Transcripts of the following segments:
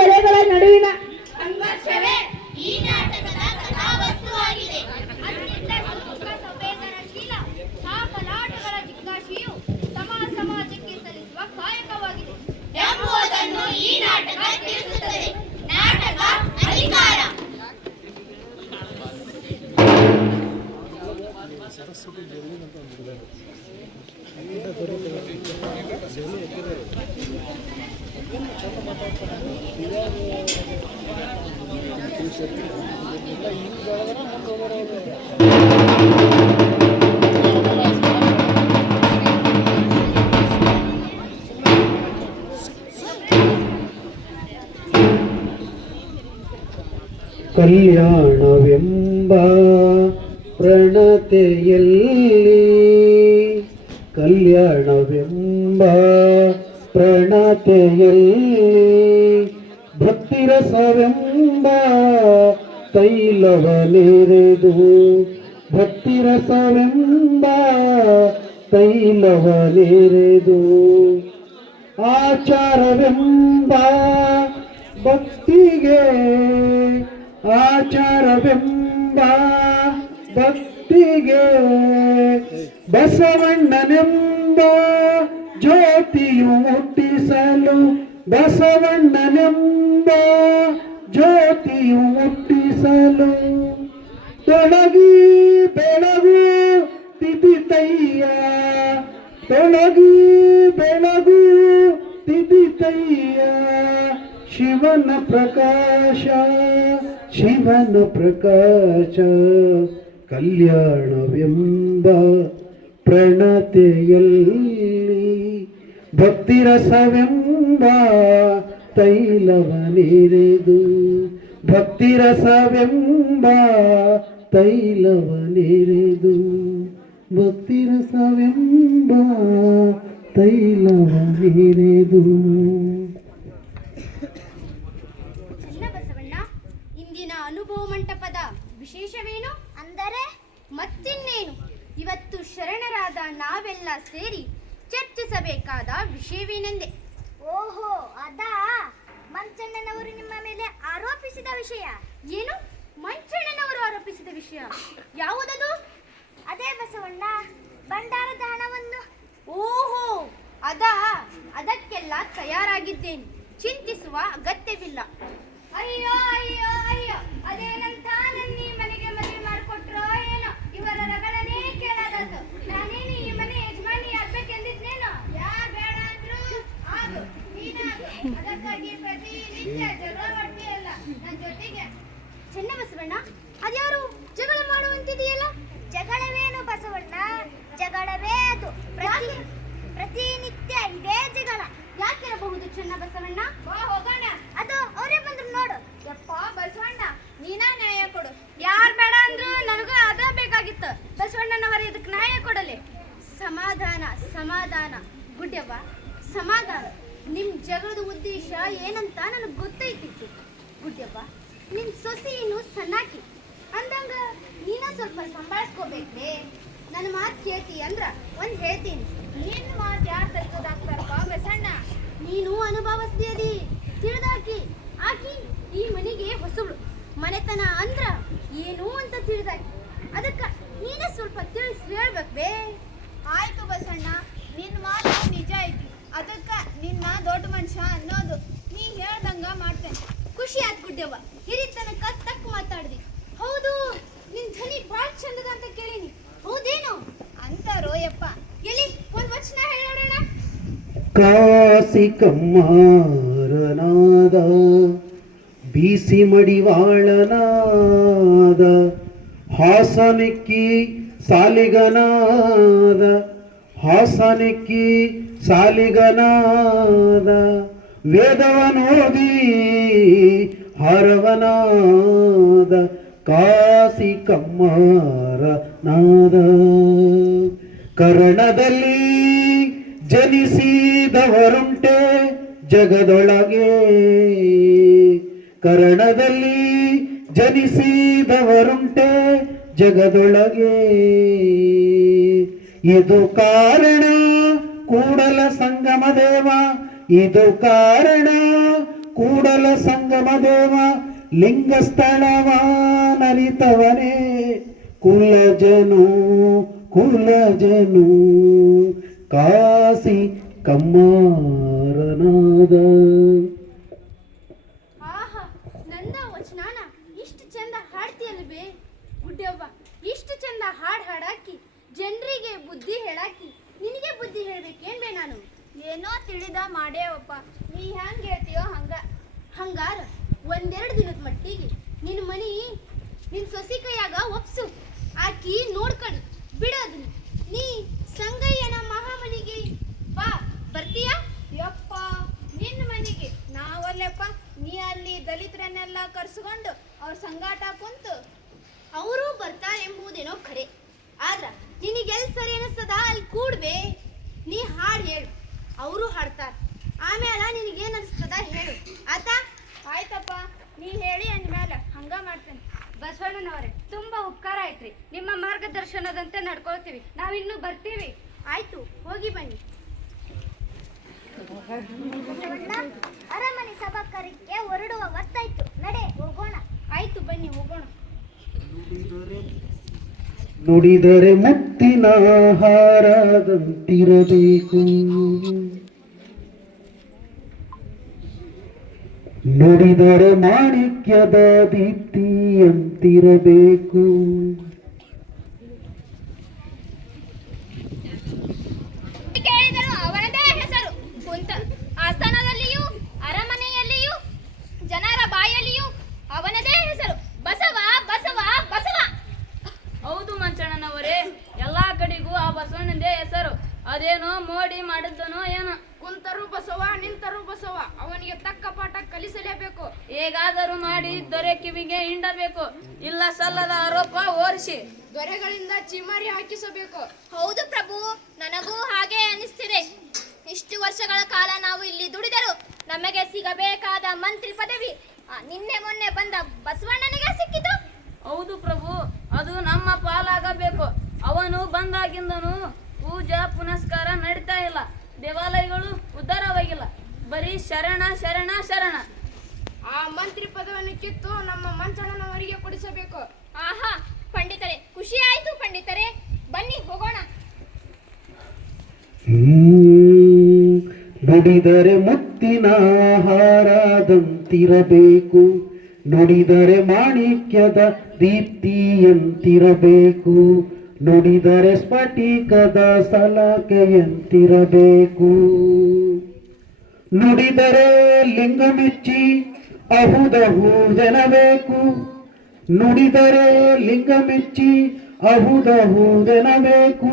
ತಲೆಗಳ ನಡುವಿನ ಸಂಘರ್ಷವೇ ಈ ನಾಟಕದ ಕಥಾವಸ್ತುವಾಗಿದೆ. ಅತ್ಯಂತ ಸೂಕ್ಷ್ಮ ಸಂವೇದನಶೀಲ ಸಾಕಲಾಟಗಳ ಜಿಜ್ಞಾಸೆಯು ಸಮಾಜಕ್ಕೆ ಸಲ್ಲಿಸುವ ಕಾಯಕವಾಗಿದೆ ಎಂಬುದನ್ನು ಈ ನಾಟಕ ತಿಳಿಸುತ್ತದೆ. ನಾಟಕ ಅಧಿಕಾರ. ಕಲ್ಯಾಣವೆಂಬ ಪ್ರಣತೆಯಲ್ಲಿ ಕಲ್ಯಾಣವೆಂಬ ಪ್ರಣತೆಯಲ್ಲಿ ಭಕ್ತಿರಸವೆಂಬ ತೈಲವನೆರೆದು ಭಕ್ತಿರಸವೆಂಬ ತೈಲವನೆರೆದು ಆಚಾರವೆಂಬ ಭಕ್ತಿಗೆ ಆಚಾರವೆಂಬ ಭಕ್ತಿಗೆ ಬಸವಣ್ಣನೆಂಬ ಜ್ಯೋತಿಯು ಮುಟ್ಟಿಸಲು ಬಸವಣ್ಣನೆಂಬ ಜ್ಯೋತಿಯು ಮುಟ್ಟಿಸಲು ತೊಳಗಿ ಬೆಳಗು ತಿದಿತಯ್ಯ ತೊಳಗಿ ಬೆಳಗು ತಿದಿತಯ್ಯ ಶಿವನ ಪ್ರಕಾಶ ಶಿವನ ಪ್ರಕಾಶ ಕಲ್ಯಾಣವೆಂಬ ಪ್ರಣತೆಯಲ್ಲಿ ಭಕ್ತಿರಸವೆಂಬ ತೈಲವನೆರೆದು ಭಕ್ತಿರಸವೆಂಬ ತೈಲವನೆರೆದು ಭಕ್ತಿರಸವೆಂಬ ತೈಲವನೆರೆದು. ಬಸವಣ್ಣ, ಇಂದಿನ ಅನುಭವ ಮಂಟಪದ ವಿಶೇಷವೇನು ಅಂದರೆ ಮತ್ತಿನ್ನೇನು, ಇವತ್ತು ಶರಣರಾದ ನಾವೆಲ್ಲ ಸೇರಿ ಚರ್ಚಿಸಬೇಕಾದ ವಿಷಯವೇನೆಂದೆ. ಓಹೋ, ಅದಾ ಮಂಚಣ್ಣನವರು ನಿಮ್ಮ ಮೇಲೆ ಆರೋಪಿಸಿದ ವಿಷಯ. ಏನು? ಮಂಚಣ್ಣನವರು ಆರೋಪಿಸಿದ ವಿಷಯ ಯಾವುದದು? ಅದೇ ಬಸವಣ್ಣ, ಭಂಡಾರದ ಹಣವನ್ನು. ಓಹೋ, ಅದಕ್ಕೆಲ್ಲ ತಯಾರಾಗಿದ್ದೇನೆ, ಚಿಂತಿಸುವ ಅಗತ್ಯವಿಲ್ಲ. ಅಯ್ಯೋ ಅಯ್ಯೋ ಅಯ್ಯೋ, ಅದೇನಂತ ನನ್ನೀ ಮನೆಗೆ ಮದುವೆ ಮಾಡಿಕೊಟ್ರೋ ಏನೋ, ಇವರ ರಗಳನೇ ಕೇಳಾದದ್ದು. ನಾನೇನು ಈ ಮನೆ ಯಜಮಾನಿ ಆಗ್ಬೇಕೆಂದಿದ್ನೇನೋ. ಯಾರು ಬೇಡ ಅಂದ್ರು ಆದು, ನೀನಾಗು. ಅದಕ್ಕಾಗಿ ಪ್ರತಿನಿತ್ಯ ಜಗಳ ಮಾಡ್ತೀಯಲ್ಲ ನನ್ನ ಜೊತೆಗೆ. ಚೆನ್ನಬಸವಣ್ಣ, ಅದ್ಯಾರು ಜಗಳ ಮಾಡುವಂತಿದೆಯಲ್ಲ? ಜಗಳವೇನು ಬಸವಣ್ಣ, ಜಗಳವೇ ಅದು. ಪ್ರತಿನಿತ್ಯ ಇದೇ ಜಗಳ. ಯಾಕಿರಬಹುದು ಚೆನ್ನಬಸವಣ್ಣ? ಬಾ ಹೋಗೋಣ. ಅದು ಅವರೇ ಬಂದ್ರು ನೋಡು. ಯಪ್ಪ ಬಸವಣ್ಣ, ನೀನಾ ನ್ಯಾಯ ಕೊಡು. ಯಾರು ಬೇಡ ಅಂದ್ರು ನನಗೂ ಅದ ಬೇಕಾಗಿತ್ತು. ಬಸವಣ್ಣನವರು ಇದಕ್ಕೆ ನ್ಯಾಯ ಕೊಡಲಿ. ಸಮಾಧಾನ ಸಮಾಧಾನ ಗುಡ್ಯವ್ವ, ಸಮಾಧಾನ. ನಿಮ್ ಜಗಳದ ಉದ್ದೇಶ ಏನಂತ ನನಗೆ ಗೊತ್ತೈತಿ ಗುಡ್ಯವ್ವ. ನಿನ್ ಸೊಸೆಯನ್ನು ಸಣ್ಣಾಕಿ ಅಂದಂಗ ನೀನ ಸ್ವಲ್ಪ ಸಂಭಾಳಿಸ್ಕೋಬೇಕ್ರೆ. ನನ್ನ ಮಾತು ಕೇಳ್ತಿ ಅಂದ್ರ ಒಂದ್ ಹೇಳ್ತೀನಿ. ನಿನ್ನ ಮಾತು ಯಾರು ತರ್ಕೋದಾಗ್ತಾರಪ್ಪ ಬಸಣ್ಣ? ನೀನು ಅನುಭವಿಸ್ತೀಯದಿ, ತಿಳಿದಾಕಿ. ಆಕಿ ಈ ಮನೆಗೆ ಹೊಸಬ್ಳು. ಮನೆತನ ಅಂದ್ರ ಏನು ಅಂತ ತಿಳಿದಾಕಿ. ಅದಕ್ಕ ನೀನೇ ಸ್ವಲ್ಪ ತಿಳಿಸಿ ಹೇಳ್ಬೇಕು ಬೇ. ಆಯ್ತು ಬಸಣ್ಣ, ನಿನ್ನ ಮಾತು ನಿಜ ಐತಿ. ಅದಕ್ಕ ನಿನ್ನ ದೊಡ್ಡ ಮನುಷ್ಯ ಅನ್ನೋದು. ನೀ ಹೇಳ್ದಂಗ ಮಾಡ್ತೇನೆ. ಖುಷಿ ಆಯ್ತು ಗುಡ್ಡವ್ವ, ಹಿರಿತನಕ ತಕ್ಕ ಮಾತಾಡ್ದಿ. ಹೌದು, ನಿನ್ ಧ್ವನಿ ಬಾಳ ಚಂದದ ಅಂತ ಕೇಳೀನಿ. ಹೌದೇನು ಅಂತಾರೋ ಯಪ್ಪ. ಎಲ್ಲಿ ಒಂದ್ ವಚನ ಹೇಳೋಣ. ಕಾಸಿ ಕಮ್ಮಾರನಾದ ಬೀಸಿ ಮಡಿವಾಳನಾದ ಹಾಸನೆಕ್ಕಿ ಸಾಲಿಗನಾದ ಹಾಸನೆಕ್ಕಿ ಸಾಲಿಗನಾದ ವೇದವನೋದಿ ಹರವನಾದ ಕಾಸಿ ಕಮ್ಮಾರನಾದ ಕರ್ಣದಲ್ಲಿ ಜನಿಸಿದವರುಂಟೆ ಜಗದೊಳಗೆ ಕರ್ಣದಲ್ಲಿ ಜನಿಸಿದವರುಂಟೆ ಜಗದೊಳಗೆ ಇದು ಕಾರಣ ಕೂಡಲ ಸಂಗಮ ದೇವ ಇದು ಕಾರಣ ಕೂಡಲ ಸಂಗಮ ದೇವ ಲಿಂಗ ಸ್ಥಳವ ನಲಿತವನೇ ಕುಲಜನು ಕುಲಜನು ಕಾಸಿ ಕಮ್ಮಾರನಾದ. ಆಹಾ ನಂದ ವಚನಾನ ಇಷ್ಟು ಚಂದ ಹಾಡ್ತೀಯಲ್ಲ ಬೇ ಗುಡ್ಡವ್ವ. ಇಷ್ಟು ಚಂದ ಹಾಡಾಕಿ ಜನರಿಗೆ ಬುದ್ಧಿ ಹೇಳಾಕಿ ನಿನಗೆ ಬುದ್ಧಿ ಹೇಳ್ಬೇಕೇನ್ ಬೇ ನಾನು? ಏನೋ ತಿಳಿದ ಮಾಡೇವಪ್ಪ, ನೀ ಹೆಂಗ್ ಹೇಳ್ತೀಯೋ ಹಂಗಾರ ಒಂದೆರಡು ದಿನದ ಮಟ್ಟಿಗೆ ನಿನ್ನ ಮನಿ ನಿನ್ನ ಸೊಸಿ ಕೈಯಾಗ ಒಪ್ಸು. ಆಕಿ ನೋಡ್ಕೊಂಡು ಬಿಡೋದನ್ನ ನೀ ಸಂಗಯ್ಯನ ಮಹಾಮನಿಗೆ ಬಾ. ಬರ್ತೀಯಾ? ಯಪ್ಪ ನಿನ್ನ ಮನೆಗೆ ನಾವಲ್ಲಪ್ಪ, ನೀ ಅಲ್ಲಿ ದಲಿತರನ್ನೆಲ್ಲ ಕರ್ಸ್ಕೊಂಡು ಅವ್ರ ಸಂಗಾಟ ಕುಂತು ಅವರು ಬರ್ತಾರೆ ಎಂಬುದೇನೋ ಖರೆ, ಆದ್ರ ನಿನಗೆಲ್ ಸರಿ ಅನಿಸ್ತದ ಅಲ್ಲಿ ಕೂಡ್ಬೇ. ನೀ ಹಾಡು ಹೇಳು, ಅವರು ಹಾಡ್ತಾರ. ಆಮೇಲೆ ನಿನಗೇನು ಅನಿಸ್ತದ ಹೇಳು ಆತಾ? ಆಯ್ತಪ್ಪ, ನೀ ಹೇಳಿ ಅಂದ್ಮೇಲೆ ಹಂಗ ಮಾಡ್ತೇನೆ. ಬಸವಣ್ಣನವರೇ ತುಂಬಾ ಉಪಕಾರ ಆಯ್ತ್ರಿ. ನಿಮ್ಮ ಮಾರ್ಗದರ್ಶನದಂತೆ ನಡ್ಕೊಳ್ತೀವಿ. ನಾವಿನ್ನೂ ಬರ್ತೀವಿ. ಆಯ್ತು, ಹೋಗಿ ಬನ್ನಿ. ಅರಮನೆ ಸಭಾಕರಕ್ಕೆ ಹೊರಡುವ ಹೊತ್ತಾಯ್ತು, ನಡೆ ಹೋಗೋಣ. ಆಯ್ತು ಬನ್ನಿ ಹೋಗೋಣ. ನುಡಿದರೆ ಮುತ್ತಿನ ಹಾರದಂತಿರಬೇಕು, ನುಡಿದರೆ ಮಾಣಿಕ್ಯದ ದೀಪ್ತಿಯಂತಿರಬೇಕು. ಕೇಳಿದರು ಅವನದೇ ಹೆಸರು. ಕುಂತ ಆಸ್ಥಾನದಲ್ಲಿಯೂ ಅರಮನೆಯಲ್ಲಿಯೂ ಜನರ ಬಾಯಲ್ಲಿಯೂ ಅವನದೇ ಹೆಸರು. ಬಸವ ಬಸವ ಬಸವ. ಹೌದು ಮಂಚಣ್ಣನವರೇ, ಎಲ್ಲಾ ಕಡೆಗೂ ಆ ಬಸವಣ್ಣಂದೇ ಹೆಸರು. ಅದೇನೋ ಮೋಡಿ ಮಾಡಿದ್ದನೋ ಏನೋ. ಕುಂತರು ಬಸವ, ನಿಂತರು ಬಸವ. ಅವನಿಗೆ ತಕ್ಕ ಪಾಠ ಕಲಿಸಲೇಬೇಕು. ಹೇಗಾದರೂ ಮಾಡಿ ದೊರೆ ಕಿವಿಗೆ ಹಿಂಡಬೇಕು, ಇಲ್ಲ ಸಲ್ಲದ ಆರೋಪ ಓರಿಸಿ ದೊರೆಗಳಿಂದ ಚಿಮಾರಿ ಹಾಕಿಸಬೇಕು. ಹೌದು ಪ್ರಭು, ನನಗೂ ಹಾಗೆ ಅನಿಸ್ತಿದೆ. ಇಷ್ಟು ವರ್ಷಗಳ ಕಾಲ ನಾವು ಇಲ್ಲಿ ದುಡಿದರು ನಮಗೆ ಸಿಗಬೇಕಾದ ಮಂತ್ರಿ ಪದವಿ ನಿನ್ನೆ ಮೊನ್ನೆ ಬಂದ ಬಸವಣ್ಣನಿಗೆ ಸಿಕ್ಕಿತು. ಹೌದು ಪ್ರಭು, ಅದು ನಮ್ಮ ಪಾಲಾಗಬೇಕು. ಅವನು ಬಂದಾಗಿಂದನು ಪೂಜಾ ಪುನಸ್ಕಾರ ನಡೀತಾ ಇಲ್ಲ, ದೇವಾಲಯಗಳು ಉದ್ಧಾರವಾಗಿಲ್ಲ, ಬರೀ ಶರಣ ಶರಣ ಶರಣ. ಆ ಮಂತ್ರಿ ಪದವನ್ನು ಕಿತ್ತು ನಮ್ಮ ಮಂಚಣ್ಣನವರಿಗೆ ಕೊಡಿಸಬೇಕು. ಆಹಾ ಪಂಡಿತರೆ, ಖುಷಿ ಆಯ್ತು ಪಂಡಿತರೆ, ಬನ್ನಿ ಹೋಗೋಣ. ನುಡಿದರೆ ಮುತ್ತಿನ ಹಾರದಂತಿರಬೇಕು, ನುಡಿದರೆ ಮಾಣಿಕ್ಯದ ದೀಪ್ತಿಯಂತಿರಬೇಕು, ನುಡಿದರೆ ಸ್ಫಟಿಕದ ಸಲಾಕೆಯಂತಿರಬೇಕು, ನುಡಿದರೆ ಲಿಂಗ ಮೆಚ್ಚಿ ಅಹುದಹುದೆನಬೇಕು, ನುಡಿದರೆ ಲಿಂಗ ಮೆಚ್ಚಿ ಅಹುದಹುದೆನಬೇಕು,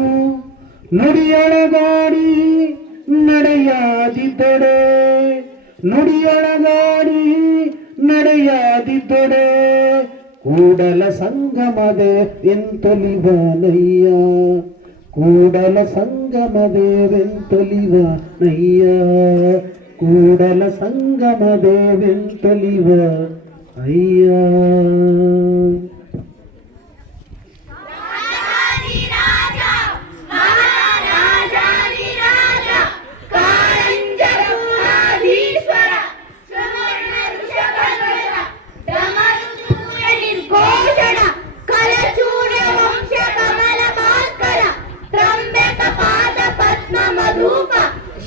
ನುಡಿಯೊಳಗಾಡಿ ನಡೆಯಾದಿದ್ದೊಡೆ, ನುಡಿಯೊಳಗಾಡಿ ನಡೆಯಾದಿದ್ದೊಡೆ, ಕೂಡಲ ಸಂಗಮದೆ ಎಂತೊಲಿವನಯ್ಯ, ಕೂಡಲ ಸಂಗಮದೇವೆಂತೊಲಿವನಯ್ಯ, ಕೂಡಲ ಸಂಗಮದೇವೆಂತೊಲಿವ ಅಯ್ಯ.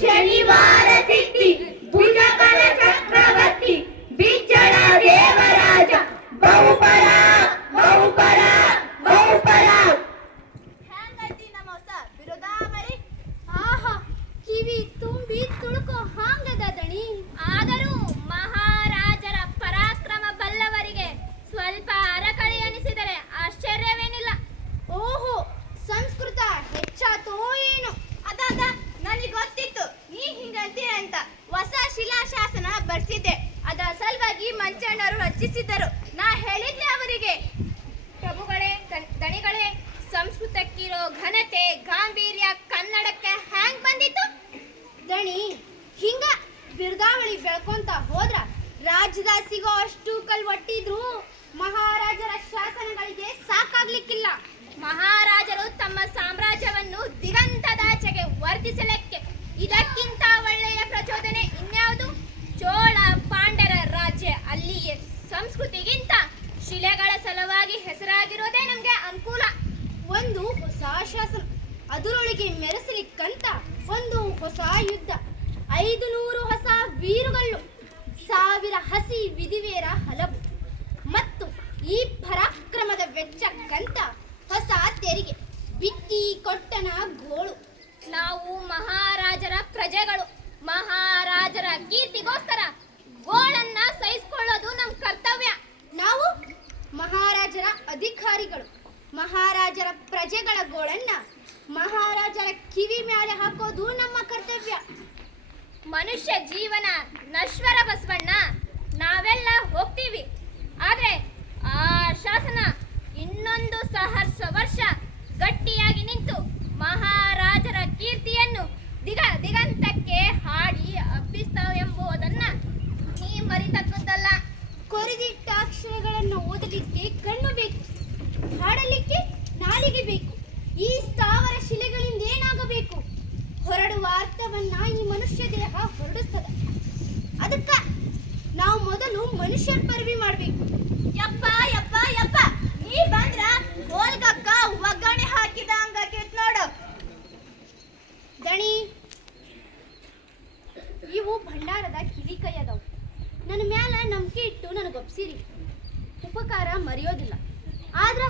ಶನಿವಾರ ಸಿದ್ಧಿ ಭುಜಬಲ ಚಕ್ರವರ್ತಿ ಬಿಜ್ಜಳ ದೇವರಾಜ ಬಹುಪರ ಬಹುಪರ ಬಹುಪರ. ಹೆಂಗೈತಿ ನಮ್ಮ ಹೊಸ ಬಿರುದಾವಳಿ? ಆಹಾ ಕಿವಿ ತುಂಬಿ ತುಳುಕೋ ಹಾಂಗದ ದಣಿ. ಆದರೂ ಮಹಾರಾಜರ ಪರಾಕ್ರಮ ಬಲ್ಲವರಿಗೆ ಸ್ವಲ್ಪ ಅರಕಳಿ ಅನಿಸಿದರೆ ಆಶ್ಚರ್ಯವೇನಿಲ್ಲ. ಓಹೋ, ಸಂಸ್ಕೃತ ಹೆಚ್ಚಾತೋ ಏನು? ಅದ ನನಗೆ ಗೊತ್ತಿತ್ತು ನೀ ಹಿಂಗಂತೀಯ ಅಂತ. ಹೊಸ ಶಿಲಾಶಾಸನ ಬರ್ಸಿದ್ದೆ, ಅದರ ಸಲುವಾಗಿ ಮಂಚಣ್ಣರು ರಚಿಸಿದ್ದರು. ನಾ ಹೇಳಿದ್ದೆ ಅವರಿಗೆ, ಪ್ರಭುಗಳೇ ದಣಿಗಳೇ, ಸಂಸ್ಕೃತಕ್ಕಿರೋ ಘನತೆ ಗಾಂಭೀರ್ಯ ಕನ್ನಡಕ್ಕೆ ಹ್ಯಾಂಗ್ ಬಂದಿತ್ತು? ದಣಿ ಹಿಂಗ ಬಿರುದಾವಳಿ ಬೆಳ್ಕೊಂತ ಹೋದ್ರ ರಾಜ್ಯದಾಗ ಸಿಗೋ ಅಷ್ಟು ಕಲ್ ಒಟ್ಟಿದ್ರು ಮಹಾರಾಜರ ಶಾಸನಗಳಿಗೆ ಸಾಕಾಗ್ಲಿಕ್ಕಿಲ್ಲ. ಮಹಾರಾಜರು ತಮ್ಮ ಸಾಮ್ರಾಜ್ಯವನ್ನು ದಿಗಂತದಾಚೆಗೆ ವರ್ಧಿಸಲಿಕ್ಕೆ ಇದಕ್ಕಿಂತ ಒಳ್ಳೆಯ ಪ್ರಚೋದನೆ ಇನ್ಯಾವುದು? ಚೋಳ ಪಾಂಡ್ಯರ ರಾಜ್ಯ ಅಲ್ಲಿಯ ಸಂಸ್ಕೃತಿಗಿಂತ ಶಿಲೆಗಳ ಸಲುವಾಗಿ ಹೆಸರಾಗಿರೋದೇ ನಮ್ಗೆ ಅನುಕೂಲ. ಒಂದು ಹೊಸ ಶಾಸನ, ಅದರೊಳಗೆ ಮೆರೆಸಲಿಕ್ಕಂತ ಒಂದು ಹೊಸ ಯುದ್ಧ, 500 ಹೊಸ ವೀರುಗಳು, 1000 ಹಸಿ ವಿಧಿವೇರ ಹಲವು, ಮತ್ತು ಈ ಪರಾಕ್ರಮದ ವೆಚ್ಚಕ್ಕಂತ ಹೊಸ ತೆರಿಗೆ, ಬಿಟ್ಟಿ ಕೊಟ್ಟನ ಗೋಳು. ನಾವು ಮಹಾರಾಜರ ಪ್ರಜೆಗಳು. ಮಹಾರಾಜರ ಕೀರ್ತಿಗೋಸ್ಕರ ಗೋಳನ್ನ ಸಹಿಸಿಕೊಳ್ಳೋದು ನಮ್ಮ ಕರ್ತವ್ಯ. ನಾವು ಮಹಾರಾಜರ ಅಧಿಕಾರಿಗಳು. ಮಹಾರಾಜರ ಪ್ರಜೆಗಳ ಗೋಳನ್ನ ಮಹಾರಾಜರ ಕಿವಿ ಮೇಲೆ ಹಾಕೋದು ನಮ್ಮ ಕರ್ತವ್ಯ. ಮನುಷ್ಯ ಜೀವನ ನಶ್ವರ ಬಸವಣ್ಣ. ನಾವೆಲ್ಲ ಹೋಗ್ತೀವಿ, ಆದ್ರೆ ಆ ಶಾಸನ ಇನ್ನೊಂದು ಸಹಸ್ರ ವರ್ಷ ಗಟ್ಟಿಯಾಗಿ ನಿಂತು ಮಹಾರಾಜರ ಕೀರ್ತಿಯನ್ನು ದಿಗಂತಕ್ಕೆ ಹಾಡಿ ಹಬ್ಬಿಸ್ತಾವೆಂಬುದನ್ನ ನೀ ಮರಿತಕ್ಕದ್ದಲ್ಲ. ಕೊರೆದಿಟ್ಟ ಅಕ್ಷರಗಳನ್ನು ಓದಲಿಕ್ಕೆ ಕಣ್ಣು ಬೇಕು, ಹಾಡಲಿಕ್ಕೆ ನಾಲಿಗೆ ಬೇಕು. ಈ ಸ್ಥಾವರ ಶಿಲೆಗಳಿಂದ ಏನಾಗಬೇಕು? ಹೊರಡುವ ಅರ್ಥವನ್ನ ಈ ಮನುಷ್ಯ ದೇಹ ಹೊರಡಿಸ್ತದೆ. ಅದಕ್ಕ ನಾವು ಮೊದಲು ಮನುಷ್ಯರ ಪರವಿ ಮಾಡಬೇಕು. ಯಪ್ಪ ಯಪ್ಪ ಯಪ್ಪ, ನೀ ಬಂದ್ರ ಹೋಲ್ಗಕ್ಕ ಒಗ್ಗರಣೆ ಹಾಕಿದ ಹಂಗಾಕೈತ್ ನೋಡು. ದಣಿ, ಇವು ಭಂಡಾರದ ಕಿವಿ ಕೈ ಅದಾವು. ನನ್ನ ಮ್ಯಾಲ ನಂಬಿಕೆ ಇಟ್ಟು ನನಗೊಪ್ಸಿರಿ, ಉಪಕಾರ ಮರೆಯೋದಿಲ್ಲ. ಆದ್ರ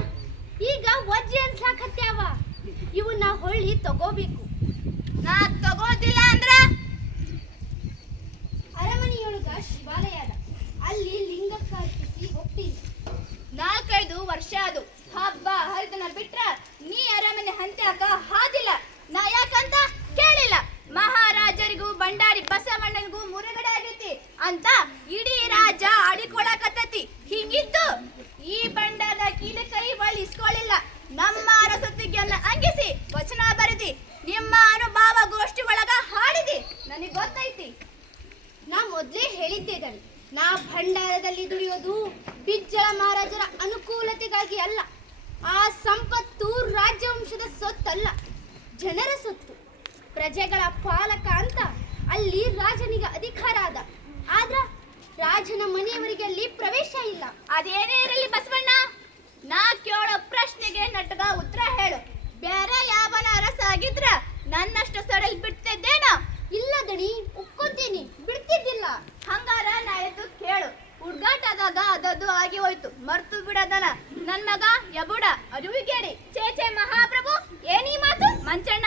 ಈಗ ವಜ್ಜೆ ಅನ್ಸಾಕತ್ಯಾವ. ಇವನ್ನ ಹೊಳ್ಳಿ ತಗೋಬೇಕು. ನಾ ತಗೋದಿಲ್ಲ ಅಂದ್ರ ಅರಮನೆಯೊಳಗ ಶಿವಾಲಯ ಅದ, ಅಲ್ಲಿ ಲಿಂಗಕ್ಕ ಅರ್ಪಿಸಿ ಹೋಗ್ತೀನಿ. 4-5 ವರ್ಷ ಅದು. ಹಬ್ಬ ಹರಿದನ ಬಿಟ್ರ ನೀ ಅರಮನೆ ಹಂತ್ಯಾಕ ಹಾದಿಲ್ಲ. ನಾ ಯಾಕಂತ ಕೇಳಿಲ್ಲ. ಮಹಾರಾಜರಿಗೂ ಭಂಡಾರಿ ಬಸವಣ್ಣನಿಗೂ ಮುರುಗಡೆ ಆಗೈತಿ ಅಂತ ಇಡೀ ರಾಜ ಆಡಿಕೊಳಕತ್ತತಿ. ಹಿಂಗಿದ್ದು ಈ ಬಂಡಾರದ ಕೀಲೆ ಕೈ ಬಳಿ ಇಸ್ಕೊಳ್ಳಿಲ್ಲ. ನಮ್ಮ ಅರಸೊತ್ತಿಗೆಲ್ಲ ಅಂಗಿಸಿ ವಚನ ಬರೆದಿ ನಿಮ್ಮ ಅನುಭವ ಗೋಷ್ಠಿ ಒಳಗ ಹಾಡಿದಿ. ನನಗೆ ಗೊತ್ತೈತಿ. ನಾ ಮೊದ್ಲೇ ಹೇಳಿದ್ದೆ ದಣಿ, ನಾ ಭಂಡಾರದಲ್ಲಿ ದುಡಿಯೋದು ಬಿಜ್ಜಳ ಮಹಾರಾಜರ ಅನುಕೂಲತೆಗಾಗಿ ಅಲ್ಲ. ಆ ಸಂಪತ್ತು ರಾಜವಂಶದ ಸೊತ್ತಲ್ಲ, ಜನರ ಸೊತ್ತು. ಪ್ರಜೆಗಳ ಪಾಲಕ ಅಂತ ಅಲ್ಲಿ ರಾಜನಿಗೆ ಅಧಿಕಾರ ಅದ, ಆದ್ರ ರಾಜನ ಮನೆಯವರಿಗೆ ಅಲ್ಲಿ ಪ್ರವೇಶ ಇಲ್ಲ. ಅದೇನೇ ಇರಲಿ ಬಸವಣ್ಣ, ನಾ ಕೇಳೋ ಪ್ರಶ್ನೆಗೆ ನಟಗ ಉತ್ತರ ಹೇಳು. ಬೇರೆ ಯಾವನ ಅರಸ ಆಗಿದ್ರ ನನ್ನಷ್ಟು ಸಡಲ್ ಬಿಡ್ತಿದ್ದೇನ? ಇಲ್ಲ ದಣಿ, ಒಪ್ಕೋತೀನಿ, ಬಿಡ್ತಿದ್ದಿಲ್ಲ. ಹಂಗಾರ ನಾ ಎದ್ದು ಕೇಳು. ಹುಡ್ಗಾಟದಾಗ ಅದದ್ದು ಆಗಿ ಹೋಯ್ತು, ಮರ್ತು ಬಿಡದನ ನನ್ ಮಗ ಯಬುಡ ಅರಿವಿಗೇಡಿ. ಚೇಚೆ ಮಹಾಪ್ರಭು, ಏನೀ ಮಾತು? ಮಂಚಣ್ಣ,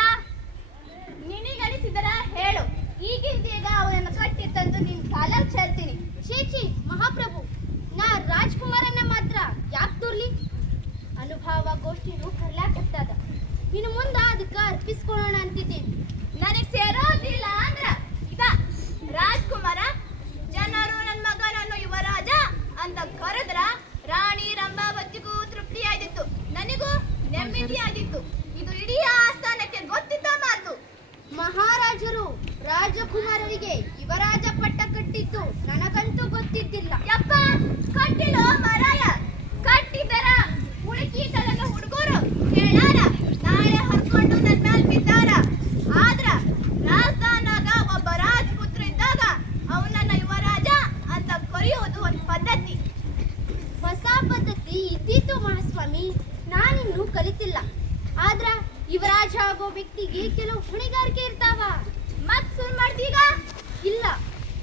ನಿನಗನಿಸಿದರ ಹೇಳು. ಈಗಿಂದೀಗ ಅವನನ್ನು ಕಟ್ಟಿ ತಂದು ನಿನ್ ಕಾಲಲ್ಲಿ ಚೆಲ್ತೀನಿ. ಚೇಚಿ ಮಹಾಪ್ರಭು, ನಾ ರಾಜ್ಕುಮಾರನ್ನ ಮಾತ್ರ ಯಾಕೆ ತೋರ್ಲಿ? ಅನುಭವ ಗೋಷ್ಠಿನೂ ಕರ್ಲಾಕತ್ತದ, ಇನ್ನು ಮುಂದ ಅದಕ್ಕ ಅರ್ಪಿಸ್ಕೊಳ್ಳೋಣ ಅಂತಿದ್ದೀನಿ. ನನಗೆ ಸೇರೋದಿಲ್ಲ ಅಂದ್ರ ಈಗ ರಾಜ್ಕುಮಾರ ಜನರು ನನ್ನ ಮಗನನ್ನು ಯುವರಾಜ ಅಂತ ಕರೆದ್ರ ರಾಣಿ ರಂಭಾವತಿಗೂ ತೃಪ್ತಿ ಆದಿತ್ತು, ನನಗೂ ನೆಮ್ಮದಿ ಆದಿತ್ತು. ಇದು ಇಡೀ ಆಸ್ಥಾನಕ್ಕೆ ಗೊತ್ತಿದ್ದ ಮಾತು. ಮಹಾರಾಜರು ರಾಜಕುಮಾರರಿಗೆ ಯುವರಾಜ ಪಟ್ಟ ಕಟ್ಟಿದ್ದು ನನಗಂತೂ ಗೊತ್ತಿದ್ದಿಲ್ಲ. ಯಪ್ಪ, ಕಟ್ಟಿಲೋ ಮರಾಯ, ಕಟ್ಟಿದರ ಉಳುಕೀಟದ ಹುಡುಗರು ಹೇಳಾರ ನಾಳೆ ಹರ್ಕೊಂಡು ನನ್ನ ಮ್ಯಾಲ್ ಬಿದ್ದಾರ. ಆದ್ರ ರಾಜಧಾನಾಗ ಒಬ್ಬ ರಾಜಪುತ್ರ ಇದ್ದಾಗ ಅವನನ್ನ ಯುವರಾಜ ಅಂತ ಕರೆಯೋದು ಒಂದು ಪದ್ಧತಿ. ಹೊಸ ಪದ್ಧತಿ ಇದ್ದಿತ್ತು ಮಹಾಸ್ವಾಮಿ, ನಾನಿನ್ನೂ ಕಲಿತಿಲ್ಲ. ಆದ್ರ ಯುವರಾಜ ಆಗೋ ವ್ಯಕ್ತಿಗೆ ಕೆಲವು ಹೊಣೆಗಾರಿಕೆ ಇರ್ತಾವ. ಮತ್ ಸುಲ್ ಮಾಡ್ದೀಗ? ಇಲ್ಲ,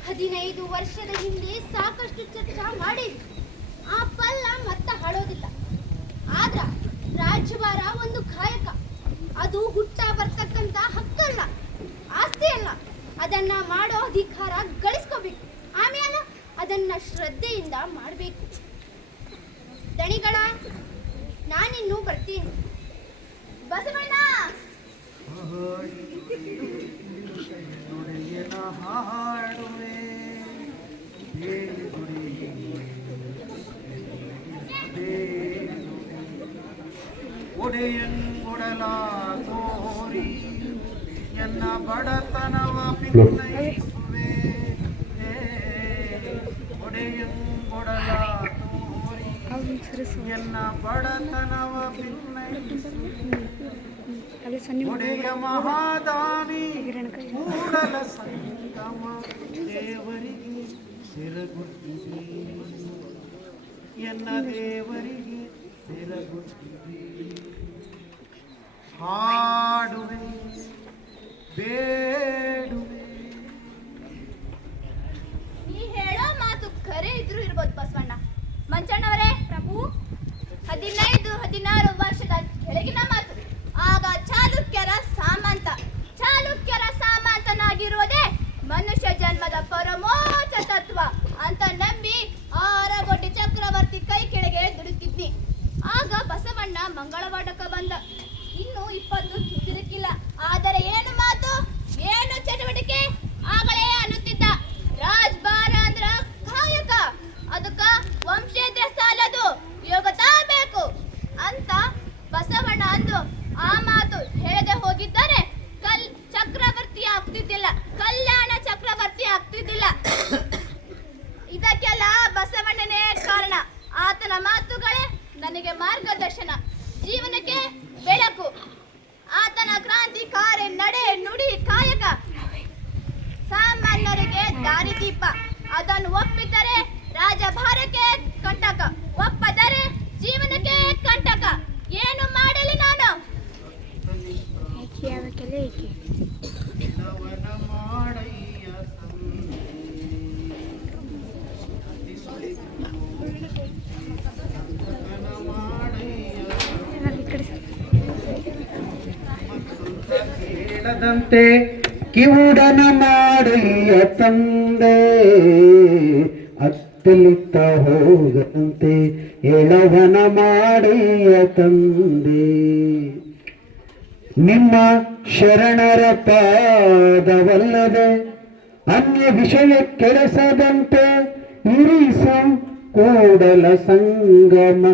15 ವರ್ಷದ ಹಿಂದೆ ಸಾಕಷ್ಟು ಚರ್ಚೆ ಮಾಡೀವಿ. ಆ ಪಲ್ಲ ಮತ್ತ ಹಾಳೋದಿಲ್ಲ. ಆದ್ರ ರಾಜ್ಯಭಾರ ಒಂದು ಕಾಯಕ, ಅದು ಹುಟ್ಟ ಬರ್ತಕ್ಕಂತ ಹಕ್ಕಲ್ಲ, ಆಸ್ತಿ ಅಲ್ಲ. ಅದನ್ನ ಮಾಡೋ ಅಧಿಕಾರ ಗಳಿಸ್ಕೋಬೇಕು, ಆಮೇಲೆ ಅದನ್ನ ಶ್ರದ್ಧೆಯಿಂದ ಮಾಡಬೇಕು. ದಣಿಗಳ, ನಾನಿನ್ನೂ ಬರ್ತೀನಿ. ಬಸವಣ್ಣ, ನುಡಿಯನ ಹಾಡುವೆ ಹೇಳಿ ಒಡೆಯಂಗೊಡಲ ತೋರಿ ಎನ್ನ ಬಡತನವ ಭಿನ್ನಯಿಸುವೆ. ಒಡೆಯಂಗೊಡಲ ತೋರಿ ಎನ್ನ ಬಡತನವ ಭಿನ್ನಯಿಸುವೆ. ಒಡೆಯ ಮಹಾದಾನಿ ಕೂಡಲ ಸಂಗಮ ದೇವರಿಗೆ ಸಿರಗುಟ್ಟಿದೆ ಎನ್ನ ದೇವರಿಗೆ ಸಿರಗುಟ್ಟಿದೆ ಹಾಡುವೆ ಬೇಡುವೆ. ನೀ ಹೇಳೋ ಮಾತು ಖರೆ ಇದ್ರೂ ಇರ್ಬೋದು ಬಸವಣ್ಣ. ಮಂಚಣ್ಣವರೇ, ಪ್ರಭು 15-16 ವರ್ಷದ ಕೆಳಗಿನ ಮಾತು. ಆಗ ಚಾಲುಕ್ಯರ ಸಾಮಂತನಾಗಿರುವುದೇ ಮನುಷ್ಯ ಜನ್ಮದ ಪರಮೋಚ್ಚ ತತ್ವ ಅಂತ ನಂಬಿ ಆರಗೊಡ್ಡಿ ಚಕ್ರವರ್ತಿ ಕೈ ಕೆಳಗೆ ದುಡಿತಿದ್ನಿ. ಆಗ ಬಸವಣ್ಣ ಮಂಗಳವಾಡಕ ಬಂದ. ಇನ್ನು 20 ತಿರುಗಿಲ್ಲ. ಆದರೆ ಏನು ಮಾತು, ಏನು ಚಟುವಟಿಕೆ ಆಗಲೇ ಅನ್ನುತ್ತಿದ್ದ. ರಾಜ್ಭಾರ ಅಂದ್ರ ಕಾಯಕ, ಅದಕ್ಕ ವಂಶೇಂದ್ರ ಸಾಲದು, ಯೋಗತಾ ಬೇಕು ಅಂತ ಬಸವಣ್ಣ ಅಂದು ಆ ಮಾತು ಹೇಳದೆ ಹೋಗಿದ್ದಾರೆ ಚಕ್ರವರ್ತಿ ಆಗ್ತಿದ್ದಿಲ್ಲ, ಕಲ್ಯಾಣ ಚಕ್ರವರ್ತಿ ಆಗ್ತಿದ್ದಿಲ್ಲ. ಇದಕ್ಕೆಲ್ಲ ಬಸವಣ್ಣನೇ ಕಾರಣ. ಆತನ ಮಾತುಗಳೇ ನನಗೆ ಮಾರ್ಗದರ್ಶನ, ಜೀವನಕ್ಕೆ ಬೆಳಕು. ಆತನ ಕ್ರಾಂತಿಕಾರಿ ನಡೆ ನುಡಿ ಕಾಯಕ ಸಾಮಾನ್ಯರಿಗೆ ದಾರಿದೀಪ. ಅದನ್ನು ಒಪ್ಪಿದರೆ ರಾಜಭಾರಕ್ಕೆ ಕಂಟಕ, ಒಪ್ಪದರೆ ಜೀವನಕ್ಕೆ ಕಂಟಕ. ಏನು ಮಾಡಲಿ ನಾನು? ದಿನವನ ಮಾಡಯ್ಯ ಕೇಳದಂತೆ ಕಿವುಡನ ಮಾಡಯ್ಯ ತಂದೆ, ಅತ್ತಲಿತ್ತ ಹೋಗದಂತೆ ಎಳವನ ಮಾಡಯ್ಯ ತಂದೆ. ನಿಮ್ಮ ಶರಣರ ಪಾದವಲ್ಲದೆ ಅನ್ಯ ವಿಷಯ ಕೆಡಿಸದಂತೆ ಇರಿಸು ಕೂಡಲ ಸಂಗಮ.